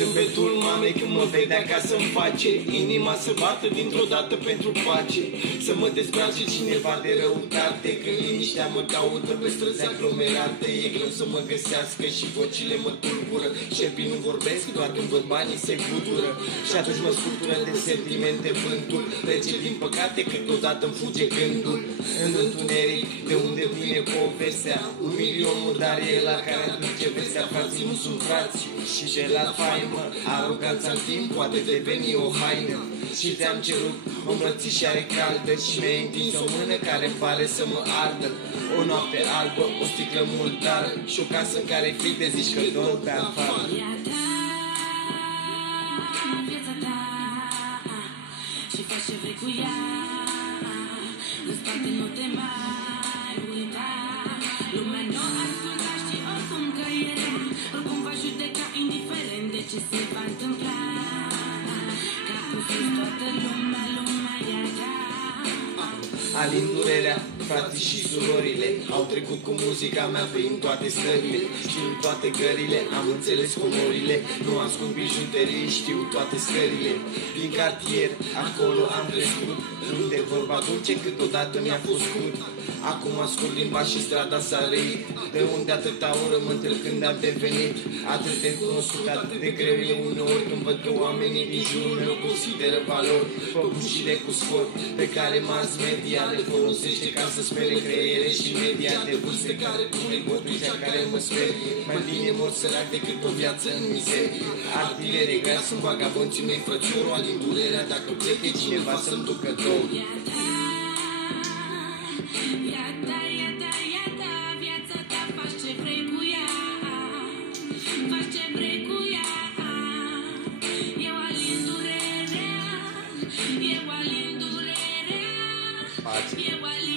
Zâmbetul mamei când mă vede acasă îmi face inima să bată dintr-o dată pentru pace. Să mă dezbrace cineva de răutate, când liniștea mă caută pe străzi aglomerate. E greu să mă găsească și vocile mă tulbură. Șerpii nu vorbesc, doar când văd banii se flutură. Și atunci mă sculptură de sentimente vântul. Trece din păcate, câteodată îmi fuge gândul. În întuneric, de unde vine povestea, un milion murdare la care aduce vestea. Frații nu sunt frați și de la faimă, aroganța în timp poate deveni o haină. Și ți-am cerut o îmbrățișare caldă și mi-ai întins o mână care pare să mă ardă. O noapte albă, o sticlă murdară și o casă în care fii te zici că dorm pe afară. Viața ta și faci ce vrei cu ea. În spate nu te mai uita. Lumea nu asculta și oricum că e rea, oricum va judeca indiferent de ce se va întâmpla. Că cu sus toată lumea e a ta. Alin durerea, frații și surorile au trecut cu muzica mea prin toate stările. Știu toate gările, am înțeles comorile, nu ascund bijuterii, știu toate scările. Din cartier, acolo am crescut, unde vorba dulce câteodată mi-a fost crud. Acum ascult limba și strada s-a răit, de unde atâta urământul când am devenit atât de cunoscut, atât de greu e uneori când văd că oamenii din jurul meu consideră valori păpușile cu scor pe care mass media le folosește ca să spere creiere și media de vârste care pune bătușa care mă sperie. Mai bine mor sărac decât o viață în mizerie. Artilerii grea sunt vagabonții mei frățiorul, alin durerea dacă plece cineva să-mi ducă două. Viața ta, faci ce vrei cu ea. Faci ce vrei cu ea. Eu alin durerea. Eu alin durerea. Eu alin